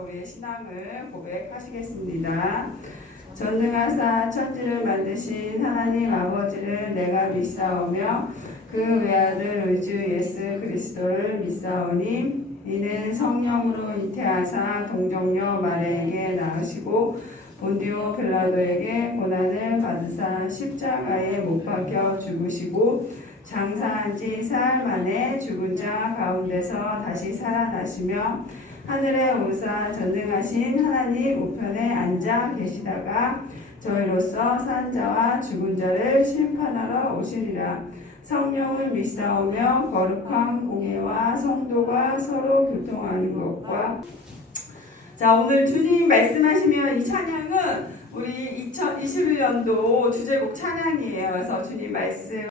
앞에서 우리의 신앙을 고백하시겠습니다. 전능하사 천지를 만드신 하나님 아버지를 내가 믿사오며 그 외아들 우리 주 예수 그리스도를 믿사오니 이는 성령으로 잉태하사 동정녀 마리아에게 낳으시고 본디오 빌라도에게 고난을 받으사 십자가에 못 박혀 죽으시고 장사한 지 사흘 만에 죽은 자 가운데서 다시 살아나시며 하늘에 오르사 전능하신 하나님 우편에 앉아 계시다가 저희로서 산 자와 죽은 자를 심판하러 오시리라. 성령을 믿사오며 거룩한 공예와 성도가 서로 교통하는 것과 자, 오늘 주님 말씀하시면 이 찬양은 우리 2021년도 주제곡 찬양이에요. 그래서 주님 말씀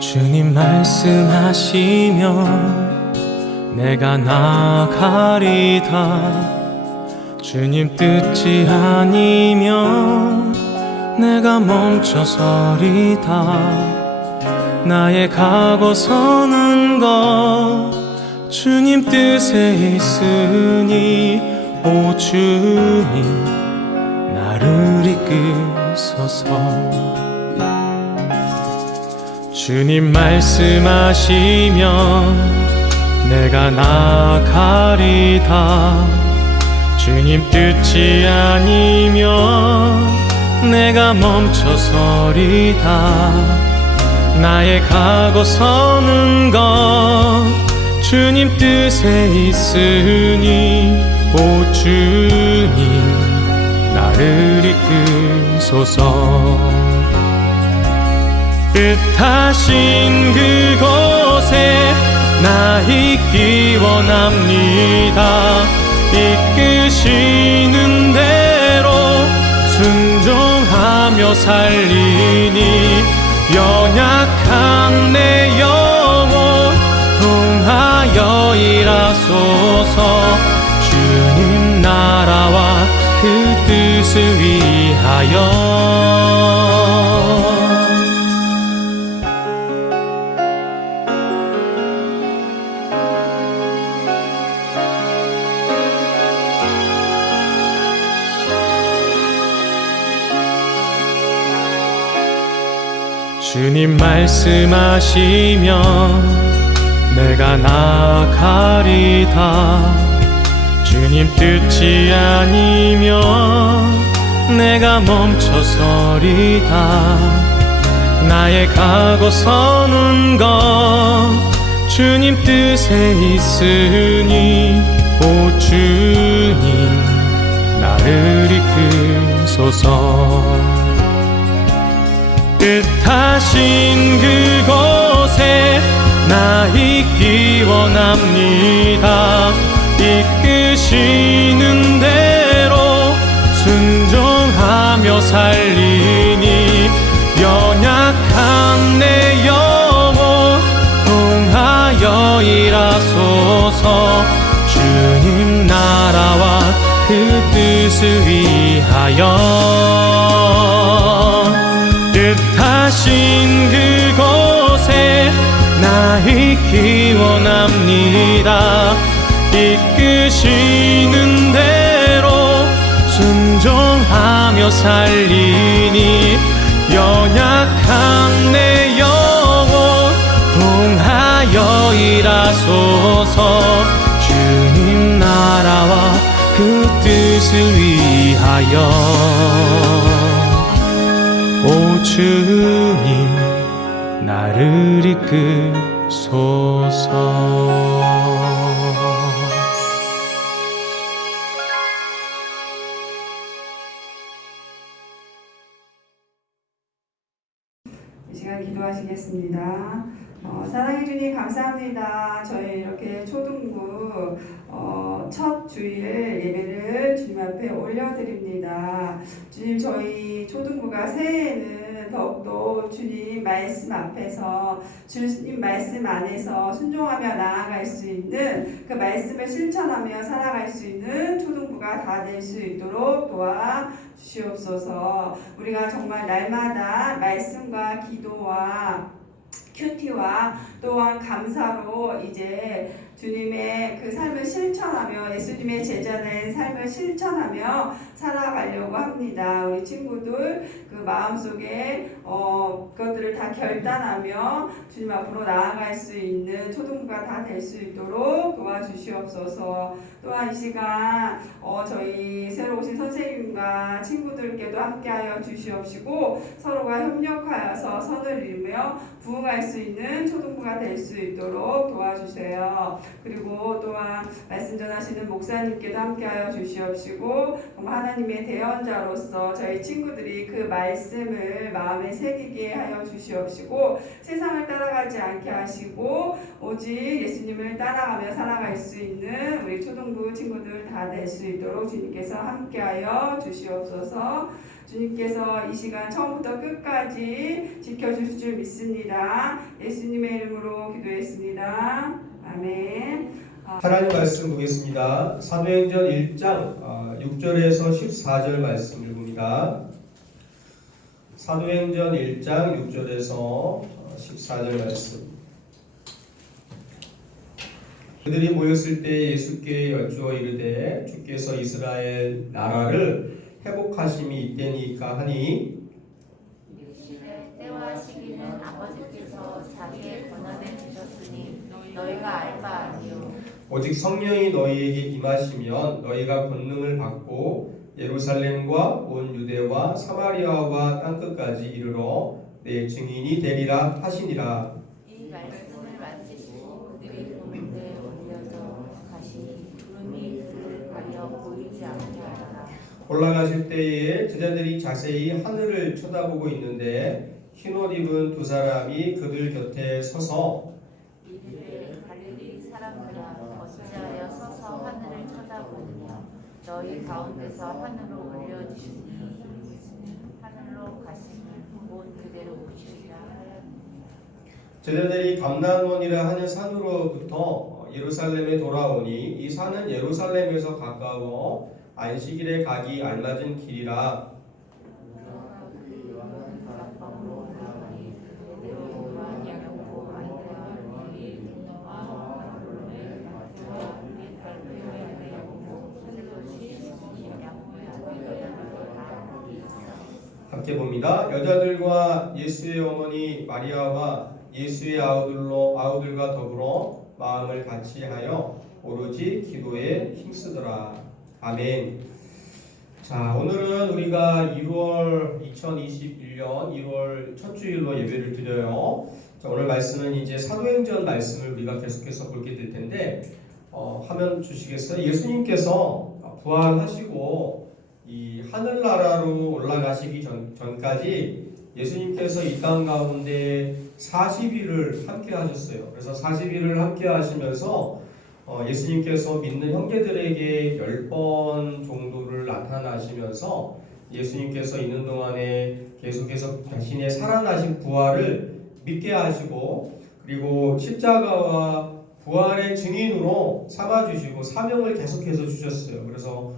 주님 말씀하시면 내가 나가리다. 주님 뜻이 아니면 내가 멈춰서리다. 나의 가고 서는 것 주님 뜻에 있으니 오 주님 나를 이끄소서. 주님 말씀하시면 내가 나가리다. 주님 뜻이 아니면 내가 멈춰서리다. 나의 가고 서는 것 주님 뜻에 있으니 오 주님 나를 이끄소서. 뜻하신 그곳에 나 있기 원합니다. 이끄시는 대로 순종하며 살리니 연약한 내 영혼 통하여 일하소서. 주님 나라와 그 뜻을 위하여. 주님 말씀하시면 내가 나가리다. 주님 뜻이 아니면 내가 멈춰서리다. 나의 가고 서는 것 주님 뜻에 있으니 오 주님 나를 이끄소서. 뜻하신 그곳에 나 있기 원합니다. 이끄시는 대로 순종하며 살리니 연약한 내 영혼 통하여 일하소서. 주님 나라와 그 뜻을 위하여. 뜻하신 그곳에 나 있기 원합니다. 이끄시는 대로 순종하며 살리니 연약한 내 영혼 통하여 일하소서. 주님 나라와 그 뜻을 위하여. 오 주님 나를 이끄소서. 이 시간 기도하시겠습니다. 사랑해 주님 감사합니다. 저희 이렇게 초등부 첫 주일 예배를 주님 앞에 올려드립니다. 주님 저희 초등부가 새해에는 우리는 더욱더 주님 말씀 앞에서 주님 말씀 안에서 순종하며 나아갈 수 있는 그 말씀을 실천하며 살아갈 수 있는 초등부가 다 될 수 있도록 도와주시옵소서. 우리가 정말 날마다 말씀과 기도와 큐티와 또한 감사로 이제 주님의 그 삶을 실천하며 예수님의 제자된 삶을 실천하며 살아가려고 합니다. 우리 친구들 그 마음속에 그것들을 다 결단하며 주님 앞으로 나아갈 수 있는 초등부가 다 될 수 있도록 도와주시옵소서. 또한 이 시간 저희 새로 오신 선생님과 친구들께도 함께하여 주시옵시고 서로가 협력하여서 선을 이루며 부흥할 수 있는 초등부가 될 수 있도록 도와주세요. 그리고 또한 말씀 전하시는 목사님께도 함께하여 주시옵시고 하나님의 대언자로서 저희 친구들이 그 말씀을 마음에 새기게 하여 주시옵시고 세상을 따라가지 않게 하시고 오직 예수님을 따라가며 살아갈 수 있는 우리 초등부 친구들 다 될 수 있도록 주님께서 함께하여 주시옵소서. 주님께서 이 시간 처음부터 끝까지 지켜주실 줄 믿습니다. 예수님의 이름으로 기도했습니다. 아멘. 하나님 말씀 보겠습니다. 사도행전 1장 6절에서 14절 말씀 읽습니다. 사도행전 1장 6절에서 14절 말씀. 그들이 모였을 때 예수께 여쭈어 이르되 주께서 이스라엘 나라를 회복하심이 이때니까 하니 때와 시기는 아버지께서 자기의 권한에 주셨으니 너희가 알 바 아니요. 오직 성령이 너희에게 임하시면 너희가 권능을 받고 예루살렘과 온 유대와 사마리아와 땅끝까지 이르러 내 증인이 되리라 하시니라. 이 말씀을 마치시고 그들이 보는데 올려져 가시니 구름이 그를 가려 보이지 않게 하더라. 올라가실 때에 제자들이 자세히 하늘을 쳐다보고 있는데 흰옷 입은 두 사람이 그들 곁에 서서 이르되 갈릴리 사람들아 어찌하여 서서 하늘을 쳐다보느냐. 너희 가운데서 하늘로 올려주시니 하늘로 가심을 본 그대로 오시리라 하였느니라. 제자들이 감난원이라 하는 산으로부터 예루살렘에 돌아오니 이 산은 예루살렘에서 가까워 안식일에 가기 알맞은 길이라. 함께 봅니다. 여자들과 예수의 어머니 마리아와 예수의 아우들과 더불어 마음을 같이하여 오로지 기도에 힘쓰더라. 아멘. 자, 오늘은 우리가 2021년 1월 첫 주일로 예배를 드려요. 자, 오늘 말씀은 이제 사도행전 말씀을 우리가 계속해서 보게 될 텐데 화면 주시겠어요? 예수님께서 부활하시고 이 하늘나라로 올라가시기 전까지 예수님께서 이 땅 가운데 40일을 함께 하셨어요. 그래서 40일을 함께 하시면서 예수님께서 믿는 형제들에게 10번 정도를 나타나시면서 예수님께서 있는 동안에 계속해서 자신의 살아나신 부활을 믿게 하시고 그리고 십자가와 부활의 증인으로 삼아주시고 사명을 계속해서 주셨어요. 그래서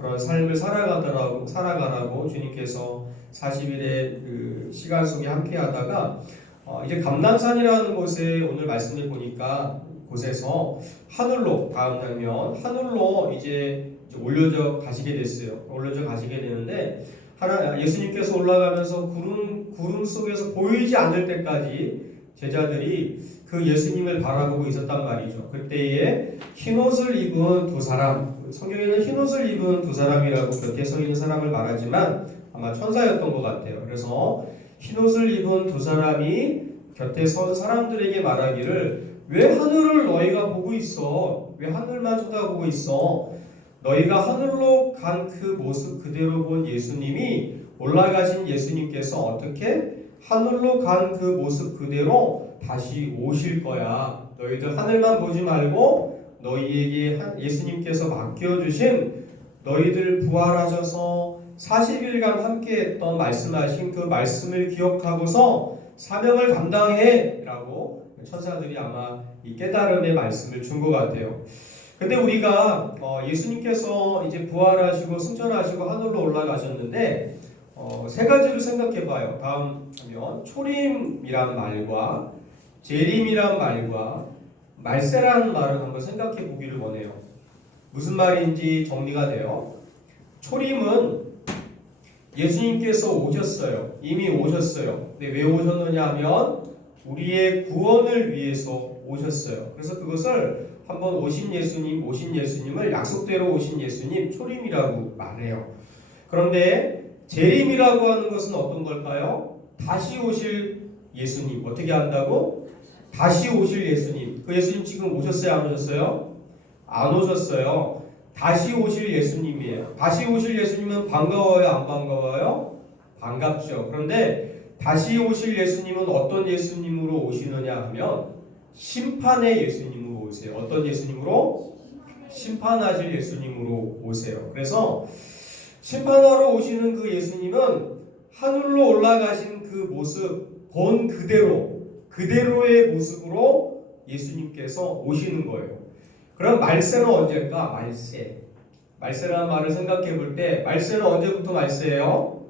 그런 삶을 살아가라고 주님께서 40일의 그 시간 속에 함께 하다가 이제 감난산이라는 곳에 오늘 말씀을 보니까 곳에서 하늘로 다음 장면 하늘로 이제 올려져 가시게 됐어요. 올려져 가시게 되는데 예수님께서 올라가면서 구름 속에서 보이지 않을 때까지 제자들이 그 예수님을 바라보고 있었단 말이죠. 그때에 흰옷을 입은 두 사람, 성경에는 흰옷을 입은 두 사람이라고 곁에 서 있는 사람을 말하지만 아마 천사였던 것 같아요. 그래서 흰옷을 입은 두 사람이 곁에 선 사람들에게 말하기를 왜 하늘을 너희가 보고 있어? 왜 하늘만 쳐다보고 있어? 너희가 하늘로 간 그 모습 그대로 본 예수님이 올라가신 예수님께서 어떻게 하늘로 간 그 모습 그대로 다시 오실 거야. 너희들 하늘만 보지 말고 너희에게 예수님께서 맡겨주신 너희들 부활하셔서 40일간 함께했던 말씀하신 그 말씀을 기억하고서 사명을 감당해라고 천사들이 아마 이 깨달음의 말씀을 준 것 같아요. 근데 우리가 예수님께서 이제 부활하시고 승천하시고 하늘로 올라가셨는데 세 가지를 생각해봐요. 다음 하면 초림이란 말과 재림이란 말과 말세라는 말을 한번 생각해 보기를 원해요. 무슨 말인지 정리가 돼요. 초림은 예수님께서 오셨어요. 이미 오셨어요. 근데 왜 오셨느냐 하면 우리의 구원을 위해서 오셨어요. 그래서 그것을 한번 오신 예수님을 약속대로 오신 예수님 초림이라고 말해요. 그런데 재림이라고 하는 것은 어떤 걸까요? 다시 오실 예수님. 어떻게 한다고? 다시 오실 예수님. 그 예수님 지금 오셨어요? 안 오셨어요? 안 오셨어요. 다시 오실 예수님이에요. 다시 오실 예수님은 반가워요? 안 반가워요? 반갑죠. 그런데 다시 오실 예수님은 어떤 예수님으로 오시느냐 하면 심판의 예수님으로 오세요. 어떤 예수님으로? 심판하실 예수님으로 오세요. 그래서 심판하러 오시는 그 예수님은 하늘로 올라가신 그 모습 본 그대로의 모습으로 예수님께서 오시는 거예요. 그럼 말세는 언제일까? 말세라는 말을 생각해 볼 때 말세는 언제부터 말세예요?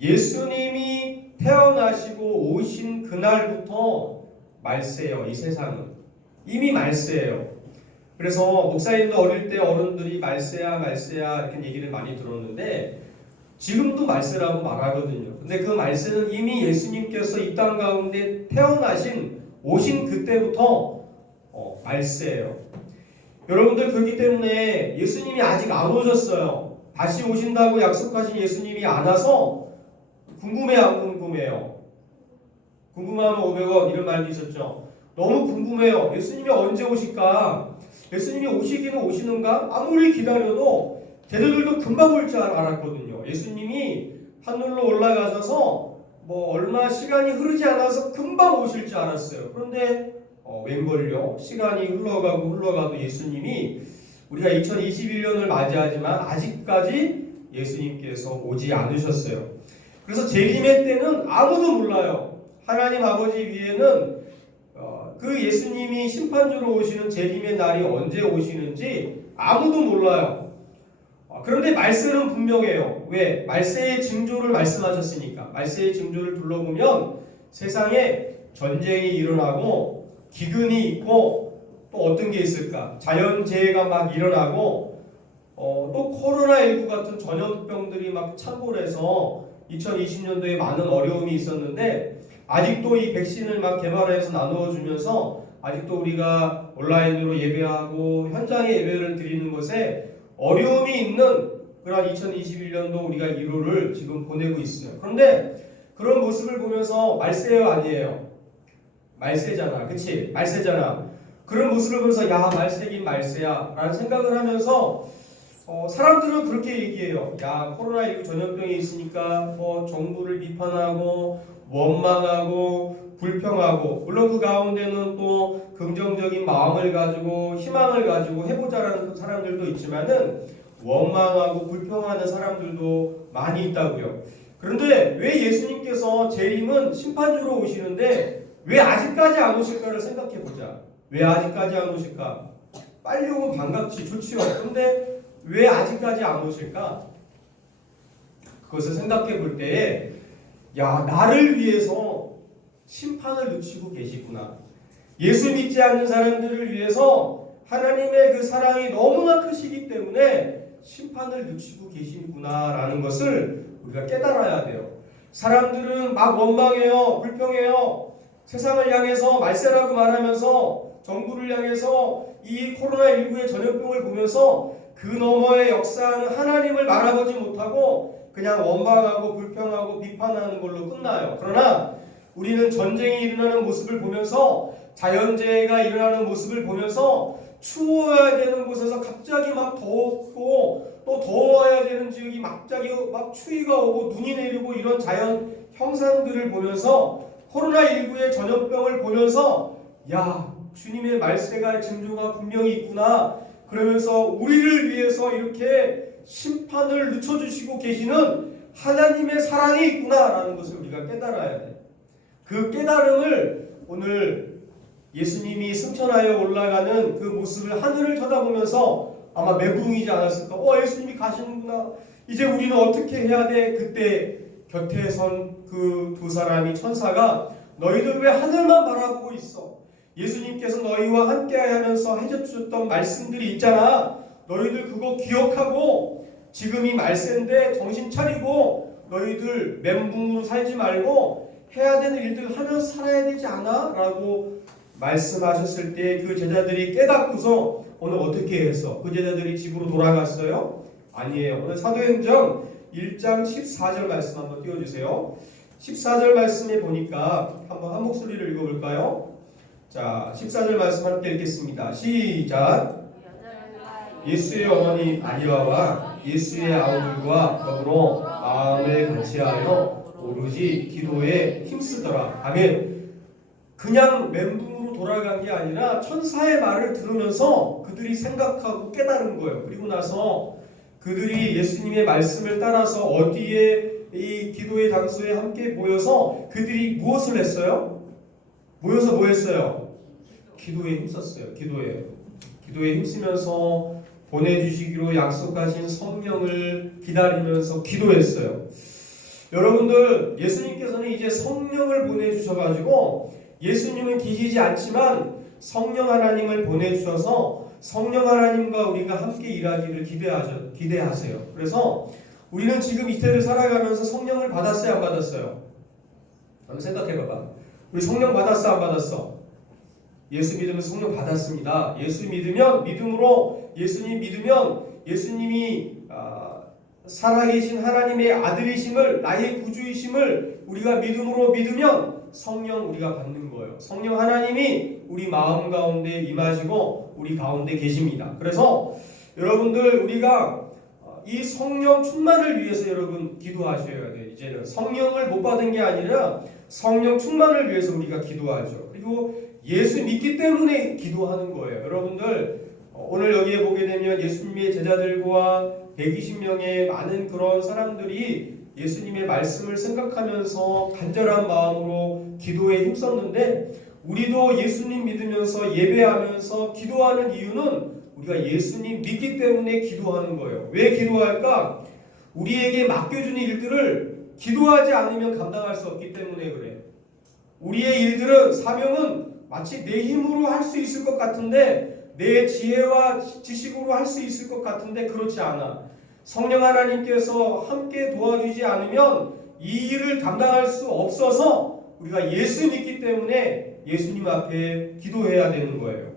예수님이 태어나시고 오신 그날부터 말세예요. 이 세상은 이미 말세예요. 그래서 목사님도 어릴 때 어른들이 말세야 이렇게 얘기를 많이 들었는데 지금도 말세라고 말하거든요. 근데 그 말세는 이미 예수님께서 이 땅 가운데 오신 그때부터 말세예요. 여러분들 그렇기 때문에 예수님이 아직 안 오셨어요. 다시 오신다고 약속하신 예수님이 안 와서 궁금해요, 안 궁금해요? 궁금하면 500원 이런 말도 있었죠. 너무 궁금해요. 예수님이 언제 오실까? 예수님이 오시기는 오시는가? 아무리 기다려도 걔네들도 금방 올 줄 알았거든요. 예수님이 하늘로 올라가셔서 얼마 시간이 흐르지 않아서 금방 오실 줄 알았어요. 그런데 웬걸요? 시간이 흘러가도 예수님이 우리가 2021년을 맞이하지만 아직까지 예수님께서 오지 않으셨어요. 그래서 재림의 때는 아무도 몰라요. 하나님 아버지 위에는 그 예수님이 심판주로 오시는 재림의 날이 언제 오시는지 아무도 몰라요. 그런데 말세는 분명해요. 왜? 말세의 징조를 말씀하셨으니까. 말세의 징조를 둘러보면 세상에 전쟁이 일어나고 기근이 있고 또 어떤 게 있을까? 자연재해가 막 일어나고 또 코로나19 같은 전염병들이 막 창궐해서 2020년도에 많은 어려움이 있었는데 아직도 이 백신을 막 개발해서 나누어주면서 아직도 우리가 온라인으로 예배하고 현장에 예배를 드리는 것에 어려움이 있는 그런 2021년도 우리가 1호를 지금 보내고 있어요. 그런데 그런 모습을 보면서 말세예요, 아니에요? 말세잖아, 그치? 말세잖아. 그런 모습을 보면서 야, 말세긴 말세야 라는 생각을 하면서 사람들은 그렇게 얘기해요. 야, 코로나19 전염병이 있으니까 정부를 비판하고 원망하고 불평하고, 물론 그 가운데는 또 긍정적인 마음을 가지고 희망을 가지고 해보자라는 사람들도 있지만은 원망하고 불평하는 사람들도 많이 있다고요. 그런데 왜 예수님께서 재림은 심판주로 오시는데 왜 아직까지 안 오실까를 생각해 보자. 왜 아직까지 안 오실까? 빨리 오면 반갑지, 좋지요. 근데 왜 아직까지 안 오실까? 그것을 생각해 볼 때에 야, 나를 위해서 심판을 늦추고 계시구나. 예수 믿지 않는 사람들을 위해서 하나님의 그 사랑이 너무나 크시기 때문에 심판을 늦추고 계시구나라는 것을 우리가 깨달아야 돼요. 사람들은 막 원망해요, 불평해요. 세상을 향해서 말세라고 말하면서 정부를 향해서 이 코로나19의 전염병을 보면서 그 너머의 역사하는 하나님을 바라보지 못하고 그냥 원망하고 불평하고 비판하는 걸로 끝나요. 그러나 우리는 전쟁이 일어나는 모습을 보면서 자연재해가 일어나는 모습을 보면서 추워야 되는 곳에서 갑자기 막 덥고 또 더워야 되는 지역이 갑자기 막 추위가 오고 눈이 내리고 이런 자연 형상들을 보면서 코로나19의 전염병을 보면서 야, 주님의 말세가 징조가 분명히 있구나. 그러면서 우리를 위해서 이렇게 심판을 늦춰주시고 계시는 하나님의 사랑이 있구나라는 것을 우리가 깨달아야 돼. 그 깨달음을 오늘 예수님이 승천하여 올라가는 그 모습을 하늘을 쳐다보면서 아마 멘붕이지 않았을까? 예수님이 가시는구나. 이제 우리는 어떻게 해야 돼? 그때 곁에 선 그 두 사람이 천사가 너희들 왜 하늘만 바라보고 있어? 예수님께서 너희와 함께 하면서 해주셨던 말씀들이 있잖아. 너희들 그거 기억하고 지금이 말세인데 정신 차리고 너희들 멘붕으로 살지 말고 해야 되는 일들 하면서 살아야 되지 않아? 라고 말씀하셨을 때 그 제자들이 깨닫고서 오늘 어떻게 해서 그 제자들이 집으로 돌아갔어요? 아니에요. 오늘 사도행전 1장 14절 말씀 한번 띄워주세요. 14절 말씀에 보니까 한번 한 목소리를 읽어볼까요? 자, 14절 말씀 함께 읽겠습니다. 시작. 예수의 어머니 마리아와 예수의 아우들과 더불어 마음을 같이하여 오로지 기도에 힘쓰더라. 아멘. 그냥 멘붕으로 돌아간 게 아니라 천사의 말을 들으면서 그들이 생각하고 깨달은 거예요. 그리고 나서 그들이 예수님의 말씀을 따라서 어디에 이 기도의 장소에 함께 모여서 그들이 무엇을 했어요? 모여서 뭐 했어요? 기도에 힘썼어요. 기도에 힘쓰면서 보내주시기로 약속하신 성령을 기다리면서 기도했어요. 여러분들, 예수님께서는 이제 성령을 보내주셔가지고 예수님은 계시지 않지만 성령 하나님을 보내주셔서 성령 하나님과 우리가 함께 일하기를 기대하세요. 그래서 우리는 지금 이 시대를 살아가면서 성령을 받았어요, 안 받았어요? 한번 생각해봐봐. 우리 성령 받았어, 안 받았어? 예수 믿으면 성령 받았습니다. 예수 믿으면, 믿음으로 예수님 믿으면 예수님이 살아계신 하나님의 아들이심을, 나의 구주이심을 우리가 믿음으로 믿으면 성령 우리가 받는 거예요. 성령 하나님이 우리 마음 가운데 임하시고 우리 가운데 계십니다. 그래서 여러분들, 우리가 이 성령 충만을 위해서 여러분 기도하셔야 돼요. 이제는 성령을 못 받은 게 아니라 성령 충만을 위해서 우리가 기도하죠. 그리고 예수 믿기 때문에 기도하는 거예요. 여러분들, 오늘 여기에 보게 되면 예수님의 제자들과 120명의 많은 그런 사람들이 예수님의 말씀을 생각하면서 간절한 마음으로 기도에 힘썼는데, 우리도 예수님 믿으면서 예배하면서 기도하는 이유는 우리가 예수님 믿기 때문에 기도하는 거예요. 왜 기도할까? 우리에게 맡겨준 일들을 기도하지 않으면 감당할 수 없기 때문에 그래. 우리의 일들은, 사명은 마치 내 힘으로 할 수 있을 것 같은데, 내 지혜와 지식으로 할 수 있을 것 같은데 그렇지 않아. 성령 하나님께서 함께 도와주지 않으면 이 일을 감당할 수 없어서 우리가 예수 믿기 때문에 예수님 앞에 기도해야 되는 거예요.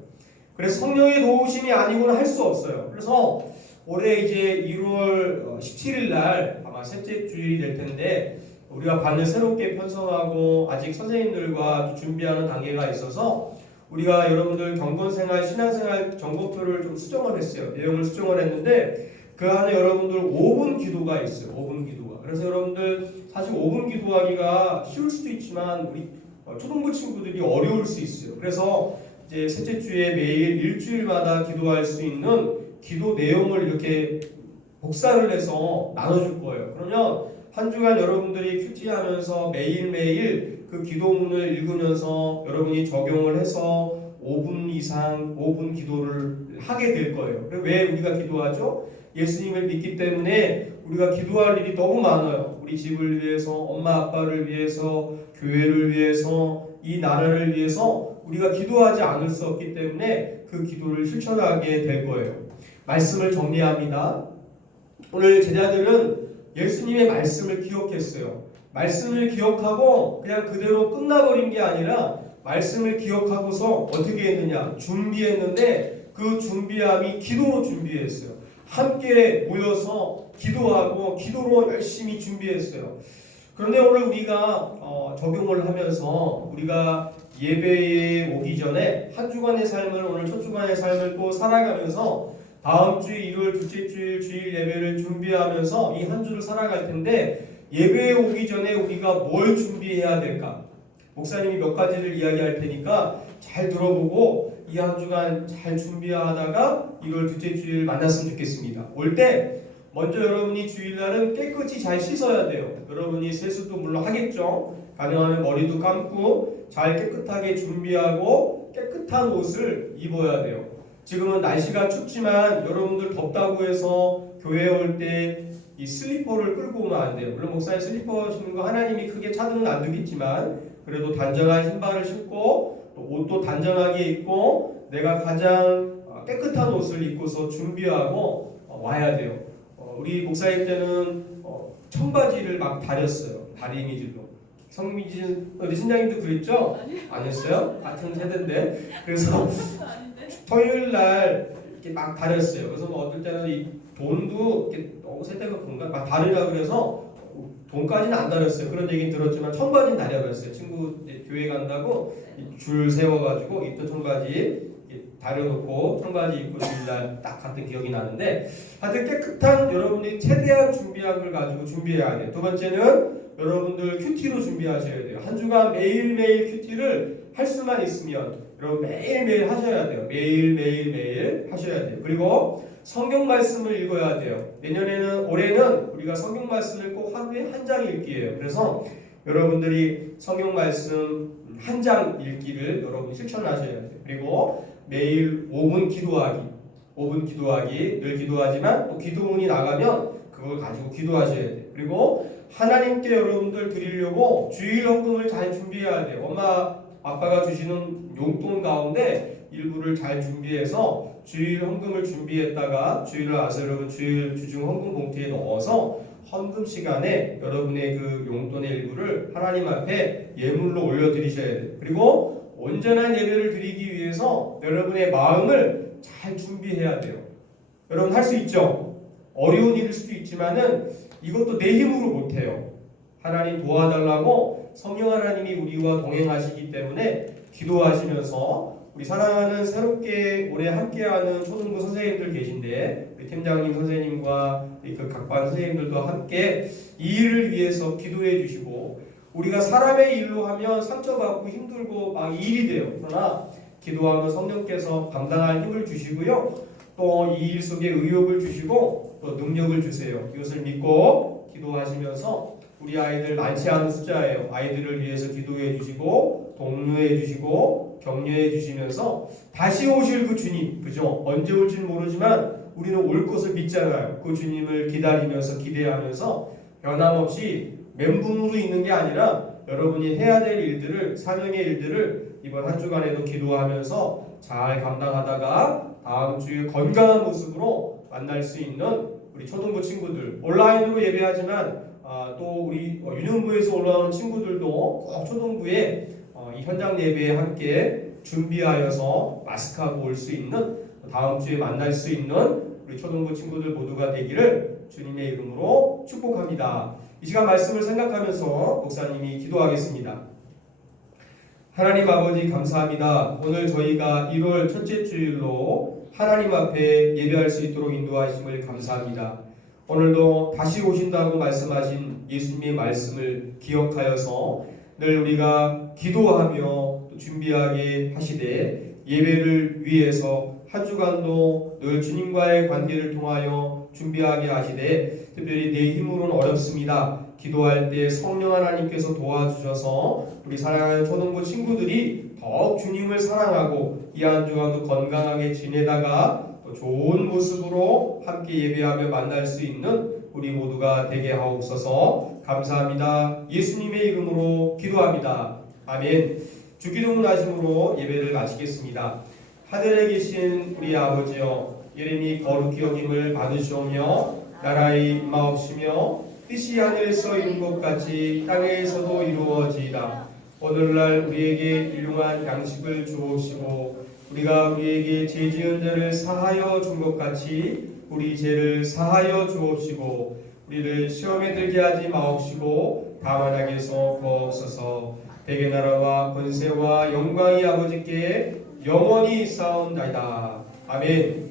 그래서 성령의 도우심이 아니고는 할 수 없어요. 그래서 올해 이제 1월 17일 날 아마 셋째 주일이 될 텐데, 우리가 반을 새롭게 편성하고 아직 선생님들과 준비하는 단계가 있어서 우리가 여러분들 경건생활, 신앙생활 점검표를 좀 수정을 했어요. 내용을 수정을 했는데 그 안에 여러분들 5분 기도가 있어요. 5분 기도가. 그래서 여러분들 사실 5분 기도하기가 쉬울 수도 있지만 우리 초등부 친구들이 어려울 수 있어요. 그래서 이제 셋째 주에 매일 일주일마다 기도할 수 있는 기도 내용을 이렇게 복사를 해서 나눠줄 거예요. 그러면 한 주간 여러분들이 큐티하면서 매일매일 그 기도문을 읽으면서 여러분이 적용을 해서 5분 이상 5분 기도를 하게 될 거예요. 왜 우리가 기도하죠? 예수님을 믿기 때문에 우리가 기도할 일이 너무 많아요. 우리 집을 위해서, 엄마 아빠를 위해서, 교회를 위해서, 이 나라를 위해서 우리가 기도하지 않을 수 없기 때문에 그 기도를 실천하게 될 거예요. 말씀을 정리합니다. 오늘 제자들은 예수님의 말씀을 기억했어요. 말씀을 기억하고 그냥 그대로 끝나버린 게 아니라 말씀을 기억하고서 어떻게 했느냐? 준비했는데 그 준비함이 기도로 준비했어요. 함께 모여서 기도하고 기도로 열심히 준비했어요. 그런데 오늘 우리가 적용을 하면서 우리가 예배에 오기 전에 한 주간의 삶을, 오늘 첫 주간의 삶을 또 살아가면서 다음 주 일요일, 둘째 주일, 주일 예배를 준비하면서 이 한 주를 살아갈 텐데, 예배에 오기 전에 우리가 뭘 준비해야 될까? 목사님이 몇 가지를 이야기할 테니까 잘 들어보고 이 한 주간 잘 준비하다가 1월 둘째 주일 만났으면 좋겠습니다. 올 때 먼저 여러분이 주일날은 깨끗이 잘 씻어야 돼요. 여러분이 세수도 물론 하겠죠. 가능하면 머리도 감고 잘 깨끗하게 준비하고 깨끗한 옷을 입어야 돼요. 지금은 날씨가 춥지만 여러분들 덥다고 해서 교회에 올 때 이 슬리퍼를 끌고 오면 안 돼요. 물론 목사님 슬리퍼 신는 거 하나님이 크게 차등은 안 두겠지만 그래도 단정한 신발을 신고 또 옷도 단정하게 입고 내가 가장 깨끗한 옷을 입고서 준비하고 와야 돼요. 우리 목사님 때는 청바지를 막 다렸어요. 다리 이미지로. 성미진 우리 신장님도 그랬죠? 안 했어요? 같은 세대인데. 그래서 토요일 날 이렇게 막 다렸어요. 그래서 뭐 어떨 때는 이 돈도 이렇게 너무 세대가 그런가 막 다르라 그래서 돈까지는 안 다렸어요. 그런 얘기 들었지만 청바지는 다려봤어요. 친구 이제 교회 간다고 줄 세워가지고 입던 청바지 다려놓고 청바지 입고 주일날 딱 갔던 기억이 나는데 하여튼 깨끗한 여러분이 최대한 준비한 걸 가지고 준비해야 돼요. 두 번째는 여러분들 큐티로 준비하셔야 돼요. 한 주간 매일매일 큐티를 할 수만 있으면 여러분 매일매일 하셔야 돼요. 매일 하셔야 돼요. 그리고 성경 말씀을 읽어야 돼요. 올해는 우리가 성경 말씀을 꼭 하루에 한 장 읽기예요. 그래서 여러분들이 성경 말씀 한 장 읽기를 여러분이 실천하셔야 돼요. 그리고 매일 5분 기도하기 늘 기도하지만 또 기도문이 나가면 그걸 가지고 기도하셔야 돼요. 그리고 하나님께 여러분들 드리려고 주일 헌금을 잘 준비해야 돼요. 엄마 아빠가 주시는 용돈 가운데 일부를 잘 준비해서 주일 헌금을 준비했다가 주일을 와서 여러분 주일 주중 헌금 봉투에 넣어서 헌금 시간에 여러분의 그 용돈의 일부를 하나님 앞에 예물로 올려드리셔야 돼요. 그리고 온전한 예배를 드리기 위해서 여러분의 마음을 잘 준비해야 돼요. 여러분 할 수 있죠? 어려운 일일 수도 있지만은 이것도 내 힘으로 못해요. 하나님 도와달라고 성령 하나님이 우리와 동행하시기 때문에 기도하시면서 우리 사랑하는 새롭게 올해 함께하는 초등부 선생님들 계신데 우리 팀장님 선생님과 그 각반 선생님들도 함께 이 일을 위해서 기도해 주시고 우리가 사람의 일로 하면 상처받고 힘들고 막 일이 돼요. 그러나 기도하면 성령께서 감당할 힘을 주시고요. 또 이 일 속에 의욕을 주시고 또 능력을 주세요. 이것을 믿고 기도하시면서 우리 아이들 많지 않은 숫자예요. 아이들을 위해서 기도해 주시고 독려해 주시고 격려해 주시면서 다시 오실 그 주님, 그죠? 언제 올지는 모르지만 우리는 올 것을 믿잖아요. 그 주님을 기다리면서 기대하면서 변함없이 멘붕으로 있는 게 아니라 여러분이 해야 될 일들을 사명의 일들을 이번 한 주간에도 기도하면서 잘 감당하다가 다음 주에 건강한 모습으로 만날 수 있는 우리 초등부 친구들 온라인으로 예배하지만 또 우리 유년부에서 올라오는 친구들도 꼭 초등부에 이 현장 예배에 함께 준비하여서 마스크하고 올 수 있는 다음 주에 만날 수 있는 우리 초등부 친구들 모두가 되기를 주님의 이름으로 축복합니다. 이 시간 말씀을 생각하면서 목사님이 기도하겠습니다. 하나님 아버지 감사합니다. 오늘 저희가 1월 첫째 주일로 하나님 앞에 예배할 수 있도록 인도하심을 감사합니다. 오늘도 다시 오신다고 말씀하신 예수님의 말씀을 기억하여서 늘 우리가 기도하며 준비하게 하시되 예배를 위해서 한 주간도 늘 주님과의 관계를 통하여 준비하게 하시되 특별히 내 힘으로는 어렵습니다. 기도할 때 성령 하나님께서 도와주셔서 우리 사랑하는 초등부 친구들이 더욱 주님을 사랑하고 이 한 주간도 건강하게 지내다가 또 좋은 모습으로 함께 예배하며 만날 수 있는 우리 모두가 되게 하옵소서. 감사합니다. 예수님의 이름으로 기도합니다. 아멘. 주기도문 하심으로 예배를 마치겠습니다. 하늘에 계신 우리 아버지여, 이름이 거룩히 여김을 받으시오며 나라의 임하옵시며 뜻이 하늘에서 이룬 것 같이 땅에서도 이루어지이다. 오늘날 우리에게 일용할 양식을 주옵시고 우리가 우리에게 죄 지은 자를 사하여 준 것 같이 우리 죄를 사하여 주옵시고 우리를 시험에 들게 하지 마옵시고 다만 악에서 구하옵소서. 대개 나라와 권세와 영광이 아버지께 영원히 있사옵나이다. 아멘.